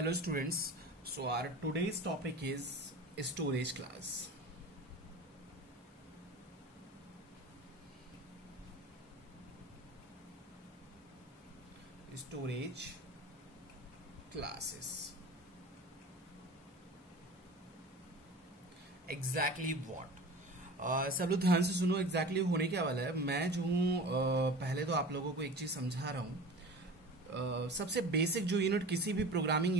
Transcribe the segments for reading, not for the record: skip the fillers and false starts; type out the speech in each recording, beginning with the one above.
Hello students, so our today's topic is storage class. Storage classes. Exactly what? सब लोग ध्यान से सुनो. एग्जैक्टली होने क्या वाला है. मैं जो हूँ पहले तो आप लोगों को एक चीज समझा रहा हूँ. सबसे बेसिक जो यूनिट किसी भी प्रोग्रामिंग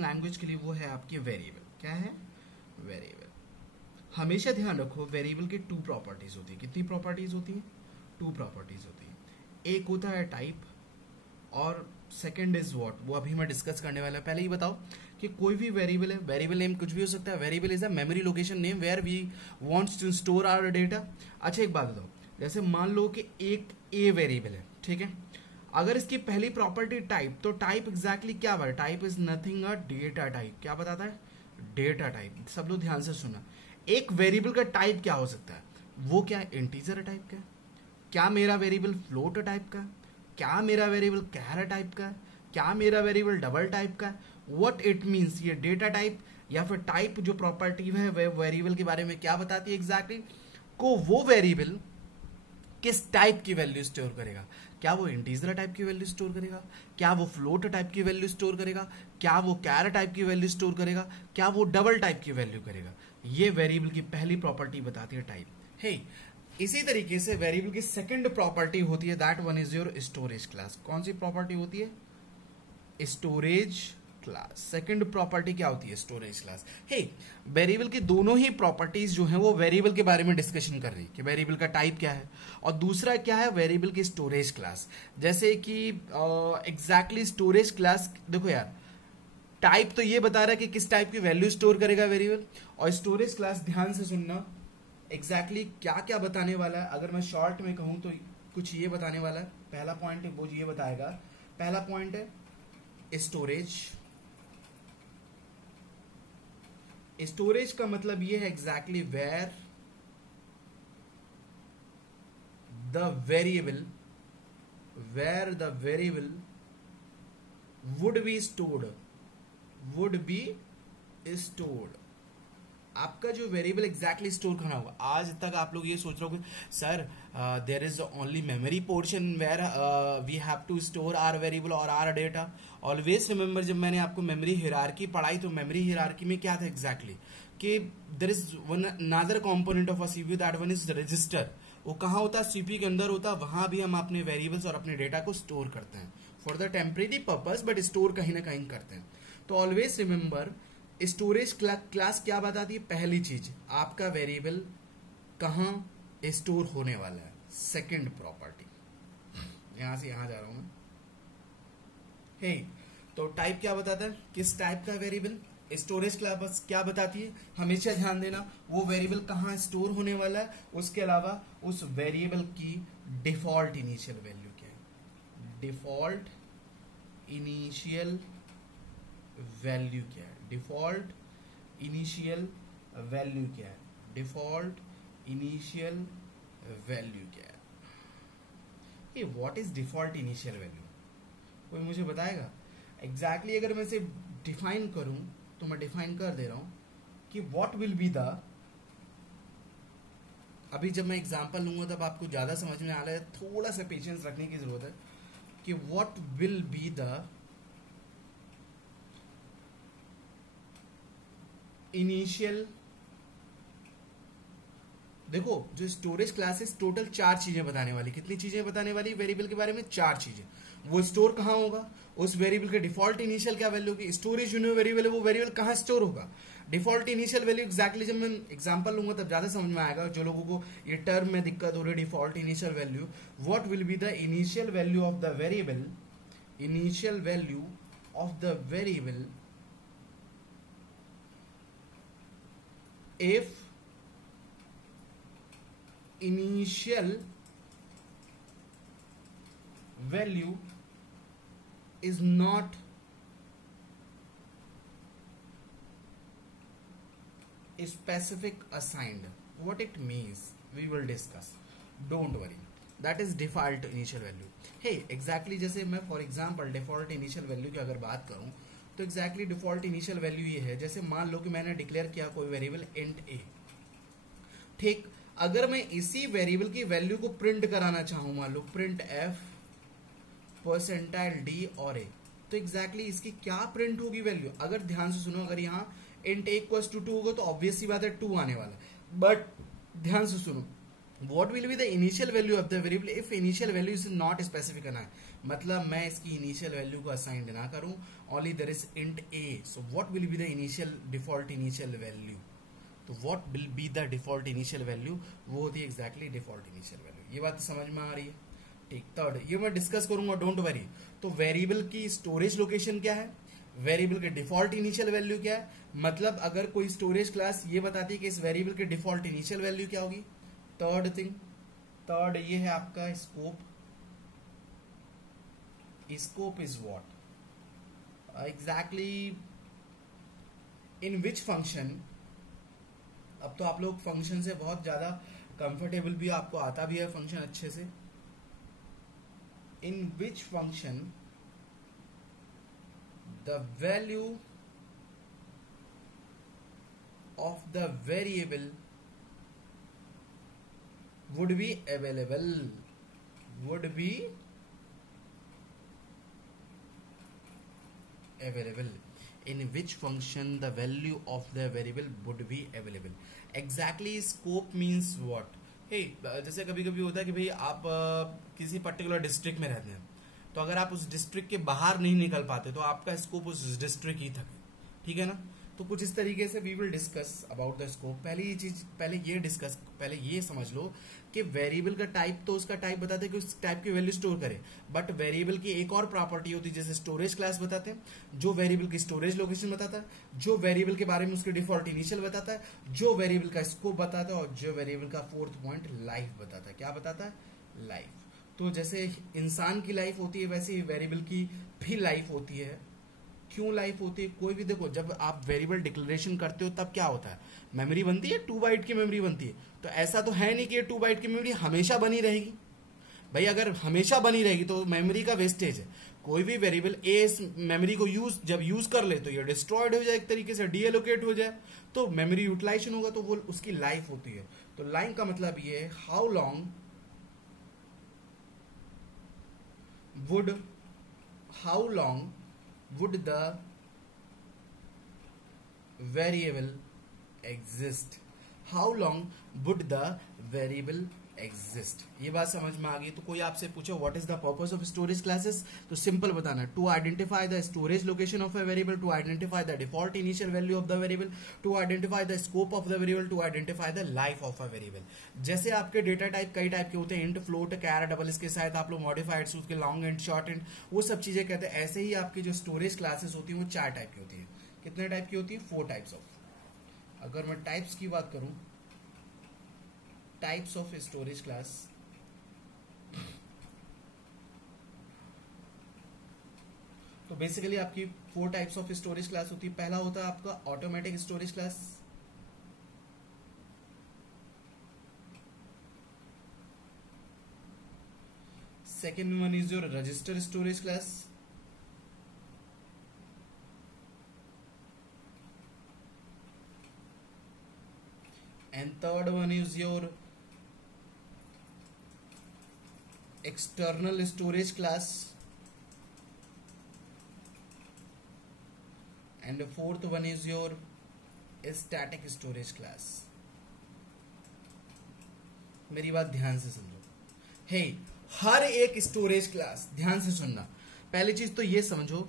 लैंग्वेज के लिए वो है आपकी वेरिएबल. क्या है? वेरिएबल. हमेशा ध्यान रखो वेरिएबल की टू प्रॉपर्टीज होती है. कितनी प्रॉपर्टीज होती है? टू प्रॉपर्टीज होती है. एक होता है टाइप और सेकंड इज व्हाट. वो अभी मैं डिस्कस करने वाला है. पहले ही बताओ कि कोई भी वेरिएबल है. वेरिएबल नेम कुछ भी हो सकता है. Variable is a memory location name where we wants to store our data. अच्छा एक बात बताओ, जैसे मान लो कि एक ए वेरिएबल है, ठीक है. अगर इसकी पहली प्रॉपर्टी टाइप, तो टाइप एग्जैक्टली क्या है? Type is nothing a data type. क्या बताता है? Data type. सब लोग ध्यान से सुना. एक वेरिएबल का टाइप क्या हो सकता है? वो क्या है? इंटीजर टाइप का. क्या मेरा वेरिएबल फ्लोट टाइप का? क्या मेरा वेरिएबल कैर टाइप का? क्या मेरा वेरिएबल डबल टाइप का? What it means. ये डेटा टाइप या फिर टाइप जो प्रॉपर्टी है वेरिएबल के बारे में क्या बताती है एग्जैक्टली को वो वेरिएबल किस टाइप की वैल्यू स्टोर करेगा. क्या वो इंटीजर टाइप की वैल्यू स्टोर करेगा? क्या वो फ्लोट टाइप की वैल्यू स्टोर करेगा? क्या वो कैर टाइप की वैल्यू स्टोर करेगा? क्या वो डबल टाइप की वैल्यू करेगा? ये वेरिएबल की पहली प्रॉपर्टी बताती है टाइप. हे इसी तरीके से वेरिएबल की सेकंड प्रॉपर्टी होती है that one is your storage class. कौन सी प्रॉपर्टी होती है? Storage class. सेकंड प्रॉपर्टी क्या होती है? Storage class. हे वेरिएबल की दोनों ही प्रॉपर्टीज जो है वो वेरिएबल के बारे में डिस्कशन कर रही है कि वेरिएबल का टाइप क्या है और दूसरा क्या है वेरिएबल की स्टोरेज क्लास. जैसे कि एग्जैक्टली स्टोरेज क्लास देखो यार, टाइप तो ये बता रहा है कि किस टाइप की वैल्यू स्टोर करेगा वेरिएबल, और स्टोरेज क्लास ध्यान से सुनना एग्जैक्टली क्या क्या बताने वाला है. अगर मैं शॉर्ट में कहूं तो कुछ ये बताने वाला है. पहला पॉइंट है वो ये बताएगा. पहला पॉइंट है स्टोरेज. स्टोरेज का मतलब ये है exactly where the variable would be stored. आपका जो वेरिएबल एग्जैक्टली स्टोर करना होगा. आज तक आप लोग ये सोच रहे हो sir there is only memory portion where we have to store our variable और आर डेटा. ऑलवेज रिमेंबर, जब मैंने आपको मेमोरी हियरार्की पढ़ाई तो मेमोरी हियरार्की में क्या था एग्जैक्टली कि there is one another component of a CPU that one is register. वो कहाँ होता है? सीपीयू के अंदर होता है. वहां भी हम अपने वेरिएबल्स और अपने डेटा को स्टोर करते हैं for the temporary purpose, but store कहीं ना कहीं करते हैं. तो ऑलवेज रिमेंबर स्टोरेज क्लास क्या बताती है? पहली चीज आपका वेरिएबल कहां स्टोर होने वाला है. Second property. यहां से यहां जा रहा हूं मैं. हे तो टाइप क्या बताता है? किस टाइप का वेरिएबल. स्टोरेज क्लास क्या बताती है? हमेशा ध्यान देना वो वेरिएबल कहां स्टोर होने वाला है. उसके अलावा उस वेरिएबल की डिफॉल्ट इनिशियल वैल्यू क्या है. डिफॉल्ट इनिशियल वैल्यू क्या है? डिफॉल्ट इनिशियल वैल्यू क्या है? डिफॉल्ट इनिशियल वैल्यू क्या है? ये what is default initial value? कोई मुझे बताएगा एग्जैक्टली अगर मैं इसे डिफाइन करूं तो मैं डिफाइन कर दे रहा हूं कि व्हाट विल बी द. अभी जब मैं एग्जांपल लूंगा तब आपको ज्यादा समझ में आ रहा है. थोड़ा सा पेशेंस रखने की जरूरत है कि what will be the initial. देखो जो स्टोरेज क्लासेस टोटल 4 चीजें बताने वाली. कितनी चीजें बताने वाली वेरिएबल के बारे में? 4 चीजें. वो स्टोर कहां होगा, उस वेरिएबल के डिफॉल्ट इनिशियल क्या वैल्यू होगी, स्टोरेज यूनिट वेरिएबल है वो वेरिएबल कहां स्टोर होगा, डिफॉल्ट इनिशियल वैल्यू. एग्जैक्टली जब मैं एग्जांपल लूंगा तब ज्यादा समझ में आएगा जो लोगों को ये टर्म में दिक्कत हो रही है. Default initial value, what will be the initial value of the variable. Initial value of the variable if initial value is not specific assigned. What it means we will discuss, don't worry. That is default initial value. हे exactly जैसे मैं for example default initial value की अगर बात करूं तो exactly default initial value ये है, जैसे मान लो कि मैंने डिक्लेयर किया कोई वेरिएबल इंट ए, ठीक, अगर मैं इसी वेरिएबल की वैल्यू को प्रिंट कराना चाहूं, मान लो प्रिंट एफ परसेंटाइल डी और ए, तो एग्जैक्टली इसकी क्या प्रिंट होगी वैल्यू? अगर ध्यान से सुनो, अगर यहाँ इंट ए इक्वल्स टू 2 होगा तो ऑब्वियस सी बात है 2 आने वाला है, बट ध्यान से सुनो, what will be the initial value of the variable if initial value is not specific करना है, मतलब मैं इसकी initial value को असाइन ना करूं, only there is int a, so what will be the initial default initial value? तो what will be the default initial value, वो होती है exactly default initial value। ये बात समझ में आ रही है? ठीक, थर्ड ये मैं डिस्कस करूंगा, डोंट वरी। तो वेरिएबल की स्टोरेज लोकेशन क्या है, वेरिएबल के डिफॉल्ट इनिशियल वैल्यू क्या है, मतलब अगर कोई स्टोरेज क्लास ये बताती है कि इस वेरिएबल के डिफॉल्ट इनिशियल वैल्यू क्या होगी। थर्ड थिंग, थर्ड ये है आपका scope. Scope is what exactly in which function, अब तो आप लोग फंक्शन से बहुत ज्यादा कंफर्टेबल भी, आपको आता भी है फंक्शन अच्छे से। In which function the value of the variable would be available, would be available, in which function the value of the variable would be available। exactly scope means what? hey, जैसे कभी कभी होता है कि भाई आप किसी पर्टिकुलर डिस्ट्रिक्ट में रहते हैं, तो अगर आप उस डिस्ट्रिक्ट के बाहर नहीं निकल पाते तो आपका स्कोप उस डिस्ट्रिक्ट ही तक, ठीक है ना। तो कुछ इस तरीके से we will discuss about the scope. पहले ये समझ लो कि वेरिएबल का टाइप, तो उसका टाइप बताते हैं कि उस टाइप की वैल्यू स्टोर करे, बट वेरिएबल की एक और प्रॉपर्टी होती है जैसे स्टोरेज क्लास बताते हैं, जो वेरिएबल की स्टोरेज लोकेशन बताता है, जो वेरिएबल के बारे में उसके डिफॉल्ट इनिशियल बताता है, जो वेरिएबल का स्कोप बताता है, और जो वेरिएबल का फोर्थ पॉइंट लाइफ बताता है। क्या बताता है? लाइफ। तो जैसे इंसान की लाइफ होती है वैसे ही वेरिएबल की भी लाइफ होती है। क्यों लाइफ होती है? कोई भी देखो, जब आप वेरिएबल डिक्लेरेशन करते हो तब क्या होता है, मेमोरी बनती है, 2 बाइट की मेमोरी बनती है। तो ऐसा तो है नहीं कि ये 2 बाइट की मेमोरी हमेशा बनी रहेगी। भाई अगर हमेशा बनी रहेगी तो मेमोरी का वेस्टेज है। कोई भी वेरिएबल ए इस मेमोरी को जब यूज कर ले तो ये डिस्ट्रॉयड हो जाए, एक तरीके से डीएलोकेट हो जाए, तो मेमोरी यूटिलाइजेशन होगा, तो वो उसकी लाइफ होती है। तो लाइफ का मतलब ये है how long would the variable exist, how long would the variable exist। ये बात समझ में आ गई। तो कोई आपसे पूछे what is the purpose of storage classes, तो सिंपल बताना, to identify the storage location of a variable, to identify the default initial value of the variable, to identify the scope of the variable, to identify the life of a variable. जैसे आपके data type कई type के होते हैं, int, float, कैर, double, इसके साथ आप लोग मॉडिफाइड, उसके लॉन्ग एंड शॉर्ट एंड वो सब चीजें कहते हैं। ऐसे ही आपकी जो स्टोरेज क्लासेस होती है वो 4 टाइप की होती है। कितने टाइप की होती है? 4 टाइप्स ऑफ। अगर मैं टाइप्स की बात करूं, टाइप्स ऑफ स्टोरेज क्लास, तो बेसिकली आपकी 4 टाइप्स ऑफ स्टोरेज क्लास होती है। पहला होता है आपका automatic storage class, second one is your register storage class, and third one is your external storage class, and the fourth one is your static storage class। मेरी बात ध्यान से समझो। हे हर एक स्टोरेज क्लास, ध्यान से सुनना, पहली चीज तो ये समझो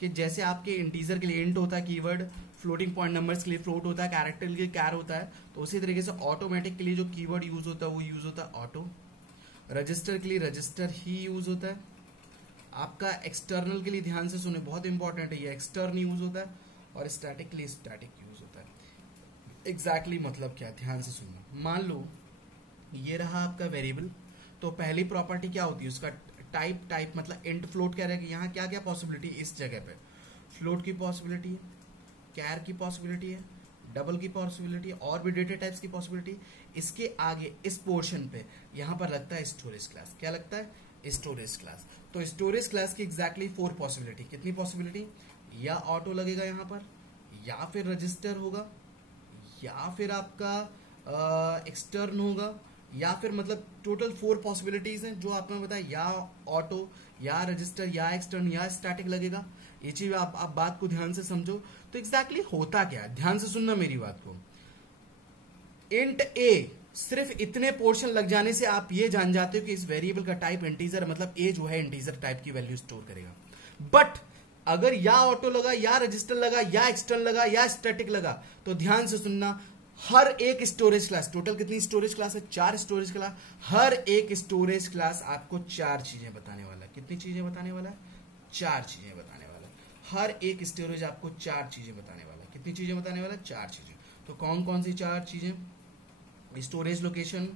कि जैसे आपके इंटीजर के लिए इंट होता है कीवर्ड, फ्लोटिंग पॉइंट नंबर्स के लिए फ्लोट होता है, कैरेक्टर के लिए कैर होता है, तो उसी तरीके से ऑटोमेटिक के लिए जो कीवर्ड यूज होता है वो यूज होता है ऑटो, रजिस्टर के लिए रजिस्टर ही यूज होता है, आपका एक्सटर्नल के लिए ध्यान से सुने, बहुत इंपॉर्टेंट है ये, एक्सटर्न यूज होता है, और स्टैटिक के लिए स्टैटिक यूज होता है। एग्जैक्टली मतलब क्या, ध्यान से सुनना। मान लो ये रहा आपका वेरिएबल, तो पहली प्रॉपर्टी क्या होती है उसका, टाइप मतलब इंट, फ्लोट क्या रहेगा, यहाँ क्या क्या पॉसिबिलिटी, इस जगह पे फ्लोट की पॉसिबिलिटी है, कैर की पॉसिबिलिटी है, डबल की पॉसिबिलिटी, और भी डेटा टाइप्स की पॉसिबिलिटी। इसके आगे इस पोर्शन पे यहाँ पर लगता है स्टोरेज क्लास। क्या लगता है? Storage class. तो स्टोरेज क्लास की एग्जैक्टली 4 पॉसिबिलिटी। कितनी पॉसिबिलिटी? या ऑटो लगेगा यहाँ पर, या फिर रजिस्टर होगा, या फिर आपका एक्सटर्न होगा, या फिर मतलब टोटल 4 पॉसिबिलिटीज हैं जो आपने बताया, या ऑटो, या रजिस्टर, या एक्सटर्न, या स्टैटिक लगेगा। ये चीज आप बात को ध्यान से समझो। तो एग्जैक्टली होता क्या है, ध्यान से सुनना मेरी बात को। इंट ए, सिर्फ इतने पोर्शन लग जाने से आप ये जान जाते हो कि इस वेरिएबल का टाइप इंटीजर, मतलब ए जो है इंटीजर टाइप की वैल्यू स्टोर करेगा। बट अगर या ऑटो लगा, या रजिस्टर लगा, या एक्सटर्न लगा, या स्टैटिक लगा, तो ध्यान से सुनना, हर एक स्टोरेज क्लास, टोटल कितनी स्टोरेज क्लास है? 4 स्टोरेज क्लास। हर एक स्टोरेज क्लास आपको 4 चीजें बताने वाला है। कितनी चीजें बताने वाला है? 4 चीजें बताने वाला है। हर एक स्टोरेज आपको 4 चीजें बताने वाला है। कितनी चीजें बताने वाला है? 4 चीजें। तो कौन कौन सी 4 चीजें? Storage location,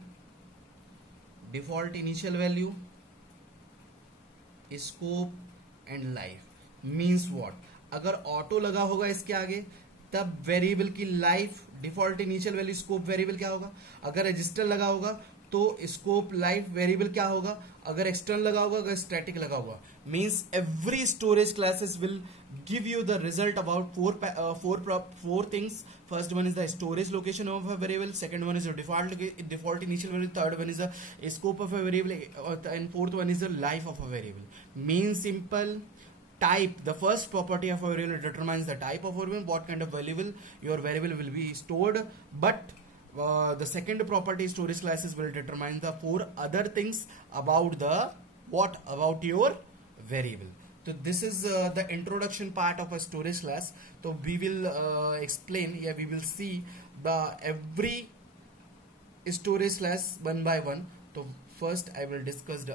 default initial value, scope and life. Means what? अगर ऑटो लगा होगा इसके आगे, तब वेरिएबल की life, default initial value, scope variable क्या होगा? अगर रजिस्टर लगा होगा तो स्कोप लाइफ वेरिएबल क्या होगा? अगर एक्सटर्न लगा होगा, अगर स्टैटिक लगा होगा। Means every storage classes will give you the result about four things. First one is the storage location of a variable, second one is the default initial value, third one is the scope of a variable, and fourth one is the life of a variable. Means simple. Type, the first property of a variable determines the type of variable, what kind of variable your variable will be stored. But the second property, storage classes, will determine the 4 other things about the what about your variable. So this is the introduction part of a storage class. So we will explain, yeah, we will see the every storage class one by one. So first I am discussing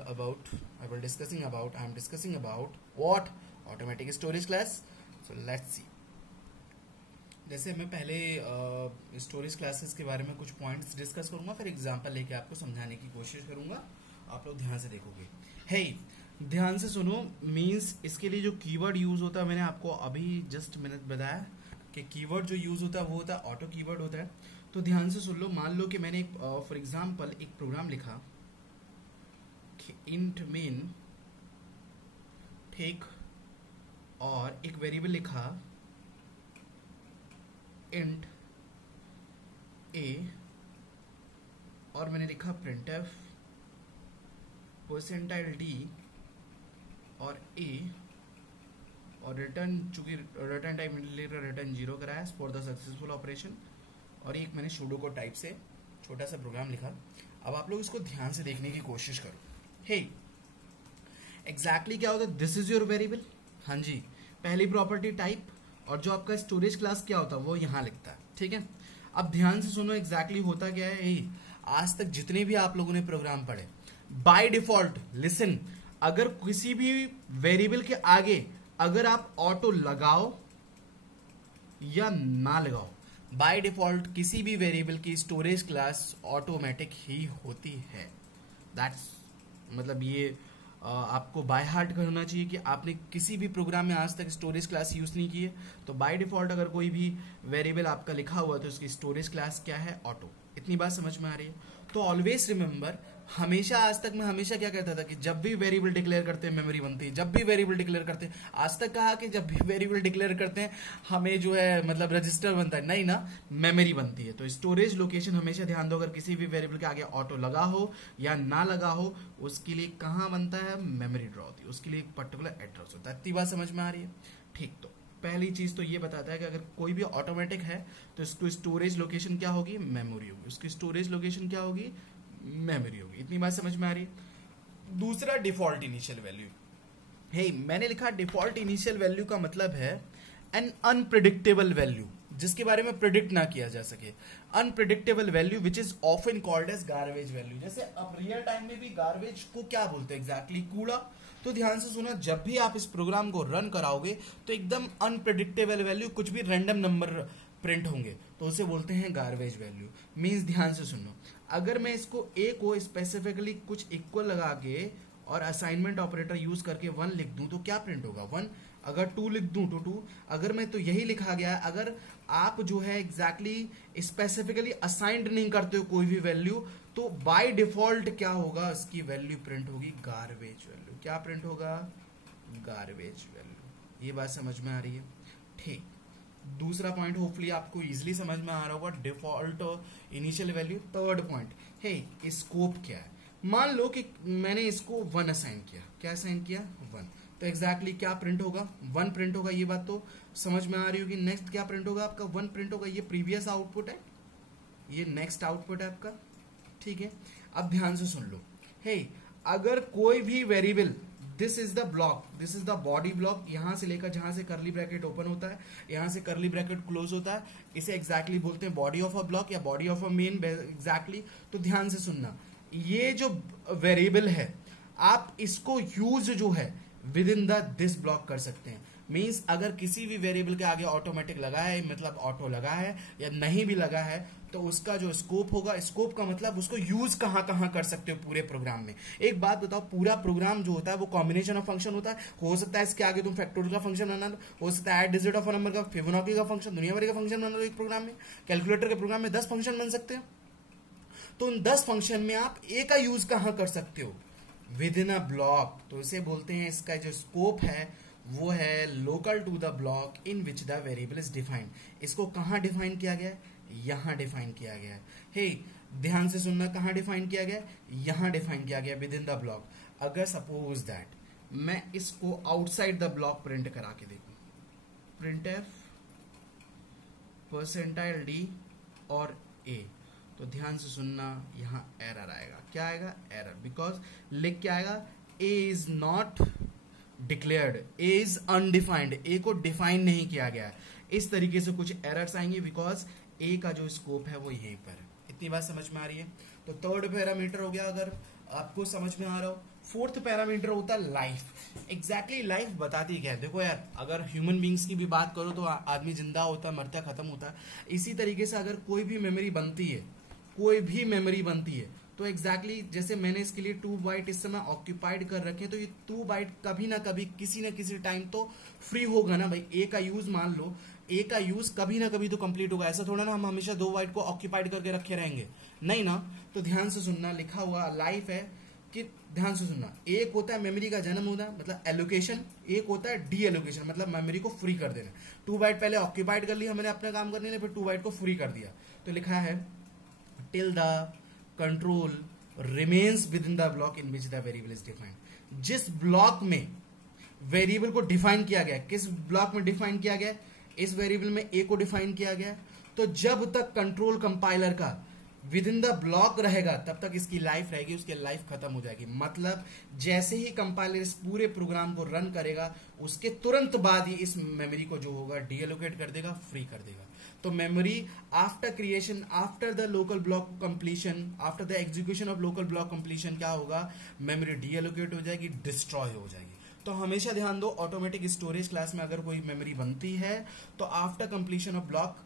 about what automatic storage class. So let's see. जैसे मैं पहले storage classes के बारे में कुछ points discuss करूंगा, फिर example लेके आपको समझाने की कोशिश करूंगा। आप लोग ध्यान से देखोगे। हे, ध्यान से सुनो। मींस इसके लिए जो कीवर्ड यूज होता है, मैंने आपको अभी जस्ट मिनट बताया कि कीवर्ड जो यूज होता है वो होता है ऑटो कीवर्ड होता है। तो ध्यान से सुन लो। मान लो कि मैंने फॉर एग्जांपल एक प्रोग्राम लिखा कि इंट मेन, ठीक, और एक वेरिएबल लिखा इंट ए, और मैंने लिखा प्रिंटफ परसेंटाइल डी और ए, और रिटर्न, चूंकि रिटर्न टाइप रिटर्न 0 कराया फॉर द सक्सेसफुल ऑपरेशन, और एक मैंने सूडो को टाइप से छोटा सा प्रोग्राम लिखा। अब आप लोग इसको ध्यान से देखने की कोशिश करो। हे, एग्जैक्टली क्या होता है? This is your variable. हाँ जी, पहली प्रॉपर्टी टाइप, और जो आपका स्टोरेज क्लास क्या होता है वो यहाँ लिखता है। ठीक है, अब ध्यान से सुनो एग्जैक्टली होता क्या है। आज तक जितने भी आप लोगों ने प्रोग्राम पढ़े, बाय डिफॉल्ट लिसन, अगर किसी भी वेरिएबल के आगे अगर आप ऑटो लगाओ या ना लगाओ, बाय डिफॉल्ट किसी भी वेरिएबल की स्टोरेज क्लास ऑटोमेटिक ही होती है। दैट्स मतलब ये आपको बाय हार्ट करना चाहिए कि आपने किसी भी प्रोग्राम में आज तक स्टोरेज क्लास यूज नहीं की है। तो बाय डिफॉल्ट अगर कोई भी वेरिएबल आपका लिखा हुआ है तो उसकी स्टोरेज क्लास क्या है? ऑटो। इतनी बात समझ में आ रही है? तो ऑलवेज रिमेंबर, हमेशा आज तक मैं हमेशा क्या कहता था कि जब भी वेरिएबल डिक्लेयर करते हैं मेमोरी बनती है, जब भी वेरिएबल डिक्लेयर करते हैं, आज तक कहा कि जब भी वेरिएबल डिक्लेयर करते हैं हमें जो है मतलब रजिस्टर बनता है, नहीं ना, मेमोरी बनती है। तो स्टोरेज लोकेशन हमेशा ध्यान दो, अगर किसी भी वेरिएबल के आगे ऑटो लगा हो या ना लगा हो, उसके लिए कहाँ बनता है? मेमोरी ड्रॉ होती है, उसके लिए एक पर्टिकुलर एड्रेस होता है। इतनी बात समझ में आ रही है? ठीक, तो पहली चीज तो ये बताता है कि अगर कोई भी ऑटोमेटिक है तो इसको स्टोरेज लोकेशन क्या होगी? मेमोरी होगी। उसकी स्टोरेज लोकेशन क्या होगी? मेमोरी होगी। इतनी बात समझ में आ रही है? दूसरा, डिफॉल्ट इनिशियल वैल्यू। हे, मैंने लिखा डिफॉल्ट इनिशियल वैल्यू का मतलब है एन अनप्रिडिक्टेबल वैल्यू, जिसके बारे में प्रिडिक्ट ना किया जा सके। Unpredictable value which is often called as garbage value. जैसे अब रियल टाइम में भी गार्बेज को क्या बोलते हैं? एग्जैक्टली कूड़ा। तो ध्यान से सुनो, जब भी आप इस प्रोग्राम को रन कराओगे तो एकदम अनप्रिडिक्टेबल वैल्यू, कुछ भी रैंडम नंबर प्रिंट होंगे तो उसे बोलते हैं गार्बेज वैल्यू। मींस ध्यान से सुनो, अगर मैं इसको ए को स्पेसिफिकली कुछ इक्वल लगा के और असाइनमेंट ऑपरेटर यूज करके 1 लिख दूं तो क्या प्रिंट होगा? 1। अगर 2 लिख दूं तो 2, अगर मैं तो यही लिखा गया है, अगर आप जो है एग्जैक्टली स्पेसिफिकली असाइंड नहीं करते हो कोई भी वैल्यू, तो बाय डिफॉल्ट क्या होगा, इसकी वैल्यू प्रिंट होगी गार्बेज वैल्यू। क्या प्रिंट होगा, गार्बेज वैल्यू। ये बात समझ में आ रही है? ठीक। दूसरा पॉइंट होपफुली आपको इजीली समझ में आ रहा होगा, default initial value. Third point है स्कोप क्या है। मान लो कि मैंने इसको 1 असाइन किया। क्या असाइन किया, 1, तो एग्जैक्टली क्या प्रिंट होगा, 1 प्रिंट होगा। ये बात तो समझ में आ रही होगी। नेक्स्ट क्या प्रिंट होगा आपका, 1 प्रिंट होगा। ये प्रीवियस आउटपुट है, ये नेक्स्ट आउटपुट है आपका, ठीक है। अब ध्यान से सुन लो, अगर कोई भी variable, this is the block, this is the body block, यहां से लेकर जहां से करली ब्रैकेट ओपन होता है, यहां से करली ब्रैकेट क्लोज होता है, इसे एग्जैक्टली बोलते हैं बॉडी ऑफ अ ब्लॉक या body of a main exactly. तो ध्यान से सुनना, ये जो वेरिएबल है आप इसको यूज जो है with in the this block कर सकते हैं। मीन्स अगर किसी भी वेरिएबल के आगे ऑटोमेटिक लगा है, मतलब ऑटो लगा है या नहीं भी लगा है, तो उसका जो स्कोप होगा, स्कोप का मतलब उसको यूज कहां कहां कर सकते हो पूरे प्रोग्राम में। एक बात बताओ, पूरा प्रोग्राम जो होता है वो कॉम्बिनेशन ऑफ फंक्शन होता है। हो सकता है इसके आगे तुम फैक्टोरियल का फंक्शन बना लो, हो सकता है ऐड डिजिट ऑफ नंबर का, फिबोनाची का फंक्शन, दुनिया भर का फंक्शन बना लो एक प्रोग्राम में। कैलकुलेटर के प्रोग्राम में 10 फंक्शन बन सकते हैं। तो उन 10 फंक्शन में आप ए का यूज कहां कर सकते हो, विद इन अ ब्लॉक। तो इसे बोलते हैं, इसका जो स्कोप है वो है local to the block in which the variable is defined. इसको कहां डिफाइन किया गया है, यहां डिफाइन किया गया है। ध्यान से सुनना, कहां डिफाइन किया गया, यहां डिफाइन किया गया विद इन द ब्लॉक। अगर सपोज दैट मैं इसको आउटसाइड द ब्लॉक प्रिंट करा के देखूं, प्रिंट एफ परसेंटाइल डी और ए, तो ध्यान से सुनना, यहां एरर आएगा। क्या आएगा, एरर, बिकॉज लिख क्या आएगा, a is not declared, a is undefined, a को डिफाइन नहीं किया गया। इस तरीके से कुछ एरर्स आएंगे बिकॉज ए का जो स्कोप है वो यहीं पर है। इतनी बात समझ में आ रही है? तो थर्ड पैरामीटर हो गया, अगर आपको समझ में आ रहा हो। फोर्थ पैरामीटर होता है लाइफ। एग्जैक्टली लाइफ बताती क्या है, देखो यार, अगर ह्यूमन बींग्स की भी बात करो तो आदमी जिंदा होता है, मरता, खत्म होता है। इसी तरीके से अगर कोई भी मेमोरी बनती है, कोई भी मेमोरी बनती है, तो एग्जैक्टली जैसे मैंने इसके लिए 2 बाइट इस समय ऑक्यूपाइड कर रखे, तो ये 2 बाइट कभी ना कभी किसी ना किसी टाइम तो फ्री होगा ना भाई। ए का यूज मान लो, ए का यूज कभी ना कभी तो कंप्लीट होगा। ऐसा थोड़ा ना हम हमेशा 2 बाइट को ऑक्यूपाइड करके रखे रहेंगे, नहीं ना। तो ध्यान से सुनना, लिखा हुआ लाइफ है कि ध्यान से सुनना, एक होता है मेमोरी का जन्म होना मतलब एलोकेशन, एक होता है डी एलोकेशन मतलब मेमोरी को फ्री कर देना। 2 बाइट पहले ऑक्यूपाइड कर लिया मैंने अपने काम करने के लिए, फिर 2 बाइट को फ्री कर दिया। तो लिखा है till the control remains with in the block in which the variable is defined. जिस ब्लॉक में वेरिएबल को डिफाइन किया गया, किस ब्लॉक में डिफाइन किया गया, इस वेरिएबल में ए को डिफाइन किया गया, तो जब तक कंट्रोल कंपाइलर का विद इन द ब्लॉक रहेगा तब तक इसकी लाइफ रहेगी, उसकी लाइफ खत्म हो जाएगी। मतलब जैसे ही कंपाइलर इस पूरे प्रोग्राम को रन करेगा उसके तुरंत बाद ही इस मेमोरी को जो होगा डीएलोकेट कर देगा, फ्री कर देगा। तो memory after creation, after the local block completion, after the execution of local block completion क्या होगा, मेमोरी डीएलोकेट हो जाएगी, डिस्ट्रॉय हो जाएगी। तो हमेशा ध्यान दो, ऑटोमेटिक स्टोरेज क्लास में अगर कोई मेमोरी बनती है तो after completion of block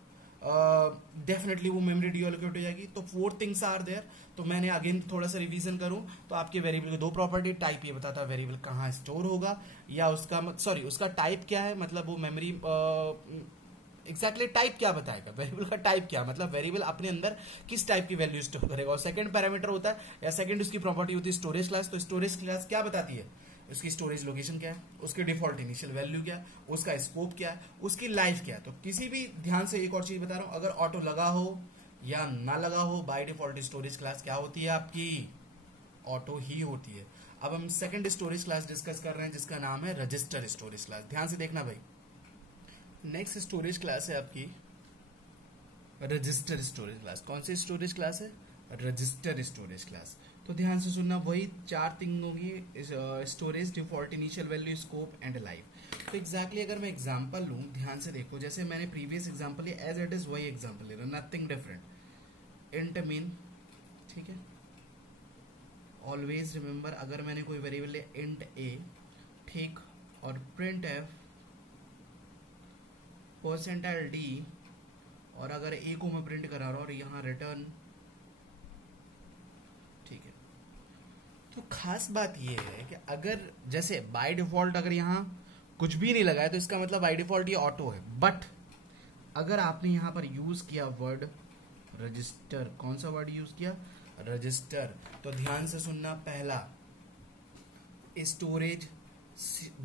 definitely वो मेमोरी डीएलोकेट हो जाएगी। तो 4 थिंग्स आर देयर। तो मैंने अगेन थोड़ा सा रिवीजन करूं तो आपके वेरिएबल की 2 प्रॉपर्टी, टाइप ये बताता है वेरिएबल कहाँ स्टोर होगा, या उसका उसका टाइप क्या है, मतलब वो मेमोरी एग्जैक्टली टाइप क्या बताएगा, वेरिएबल का टाइप क्या, मतलब वेरिएबल अपने अंदर किस टाइप की वैल्यू स्टोर करेगा। और सेकंड पैरामीटर होता है या सेकंड उसकी प्रॉपर्टी होती है स्टोरेज क्लास। तो स्टोरेज क्लास क्या बताती है, उसकी स्टोरेज लोकेशन क्या है, उसकी डिफॉल्ट इनिशियल वैल्यू क्या है, उसका स्कोप क्या है, उसकी लाइफ क्या है। तो किसी भी, ध्यान से एक और चीज बता रहा हूं, अगर ऑटो लगा हो या ना लगा हो, बाय डिफॉल्ट स्टोरेज क्लास क्या होती है आपकी, ऑटो ही होती है। अब हम सेकंड स्टोरेज क्लास डिस्कस कर रहे हैं जिसका नाम है रजिस्टर स्टोरेज क्लास। ध्यान से देखना भाई, नेक्स्ट स्टोरेज क्लास है आपकी रजिस्टर स्टोरेज क्लास। कौन सी स्टोरेज क्लास है, रजिस्टर स्टोरेज क्लास। तो ध्यान से सुनना, वही 4 थिंग होगी, storage, default initial value, scope and life. तो एग्जैक्टली अगर मैं एग्जांपल लूं, ध्यान से देखो, जैसे मैंने प्रीवियस एग्जांपल लिया एज इट इज वही एग्जांपल ले रहा हूं, नथिंग डिफरेंट। इंट मीन, ठीक है, ऑलवेज रिमेंबर, अगर मैंने कोई वेरिएबल लिया इंट ए, ठीक, और प्रिंट एफ परसेंटाइल डी, और अगर ए को मैं प्रिंट करा रहा हूं और यहां रिटर्न, ठीक है। तो खास बात यह है कि अगर जैसे बाय डिफॉल्ट अगर यहां कुछ भी नहीं लगाया तो इसका मतलब बाय डिफॉल्ट ये ऑटो है। बट अगर आपने यहां पर यूज किया वर्ड रजिस्टर, कौन सा वर्ड यूज किया, रजिस्टर, तो ध्यान से सुनना, पहला स्टोरेज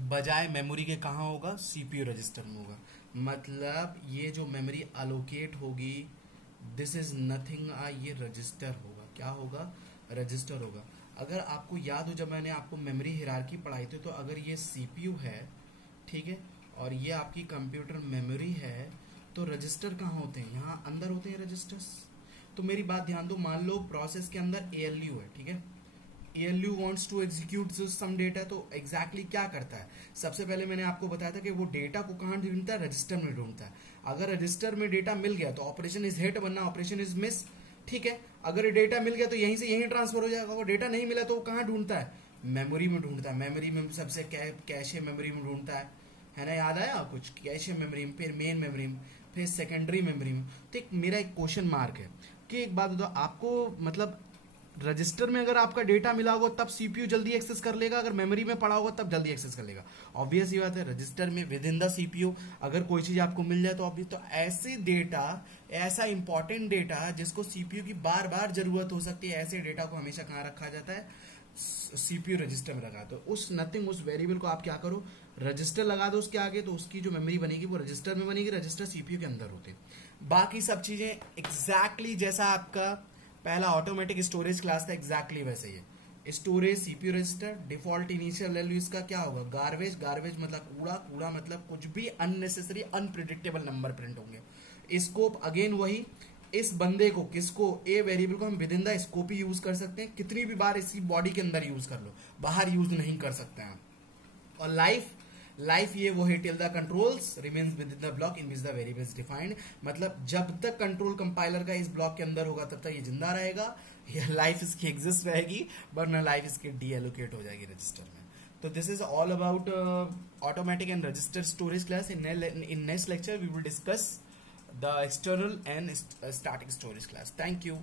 बजाय मेमोरी के कहाँ होगा, सीपीयू रजिस्टर में होगा। मतलब ये जो मेमोरी अलोकेट होगी, दिस इज नथिंग, ये रजिस्टर होगा। क्या होगा, रजिस्टर होगा। अगर आपको याद हो जब मैंने आपको मेमोरी हिरार्की पढ़ाई थी, तो अगर ये सीपीयू है, ठीक है, और ये आपकी कंप्यूटर मेमोरी है, तो रजिस्टर कहाँ होते हैं, यहाँ अंदर होते हैं रजिस्टर्स। तो मेरी बात ध्यान दो, मान लो प्रोसेस के अंदर एएलयू है, ठीक है, ALU wants to execute some data, तो exactly क्या करता है, सबसे पहले मैंने आपको बताया था कि वो डेटा को कहाँ ढूंढता है, रजिस्टर में ढूंढता है। अगर रजिस्टर में डेटा मिल गया तो ऑपरेशन इज हिट वरना ऑपरेशन इज मिस, ठीक है। अगर डेटा मिल गया तो यहीं से यहीं ट्रांसफर हो जाएगा। अगर डेटा नहीं मिला तो वो कहाँ ढूंढता है, मेमोरी में ढूंढता है। मेमोरी में सबसे कैशे मेमोरी में ढूंढता है ना, याद आया कुछ, कैशे मेमोरी में, फिर मेन मेमोरी में, फिर सेकेंडरी मेमोरी में। तो एक मेरा एक क्वेश्चन मार्क है कि एक बात बताओ आपको, मतलब रजिस्टर में अगर आपका डेटा मिला होगा तब सीपीयू जल्दी एक्सेस कर लेगा, अगर मेमोरी में पड़ा होगा तब जल्दी एक्सेस कर लेगा। ऑब्वियस ही बात है, रजिस्टर में विद इन द सीपीयू अगर कोई चीज आपको मिल जाए तो ऑब्वियस, तो ऐसे डेटा, ऐसा इंपॉर्टेंट डेटा जिसको सीपीयू की बार बार जरूरत हो सकती है, ऐसे डेटा को हमेशा कहाँ रखा जाता है, सीपीयू रजिस्टर में रखा। तो उस नथिंग, उस वेरिएबल को आप क्या करो, रजिस्टर लगा दो उसके आगे, तो उसकी जो मेमोरी बनेगी वो रजिस्टर में बनेगी, रजिस्टर सीपीयू के अंदर होते। बाकी सब चीजें एग्जैक्टली जैसा आपका पहला ऑटोमेटिक स्टोरेज क्लास था, एग्जैक्टली वैसे ही storage CPU register. Default initial value इसका क्या होगा, गार्बेज, गार्बेज मतलब कूड़ा, कूड़ा मतलब कुछ भी अननेसेसरी अनप्रिडिक्टेबल नंबर प्रिंट होंगे। स्कोप अगेन वही, इस बंदे को, किसको, ए वेरिएबल को हम with in the scope he use कर सकते हैं, कितनी भी बार इसी बॉडी के अंदर यूज कर लो, बाहर यूज नहीं कर सकते हैं। और लाइफ ये वो है, till the controls remains with in the block in which the variable is defined. मतलब जब तक कंट्रोल कंपाइलर का इस ब्लॉक के अंदर होगा तब तक ये जिंदा रहेगा, ये लाइफ इसकी एग्जिस्ट रहेगी, वरना लाइफ इसकी डीएलोकेट हो जाएगी रजिस्टर में। तो this is all about automatic and register storage class. In next lecture we will discuss the external and static storage class. Thank you.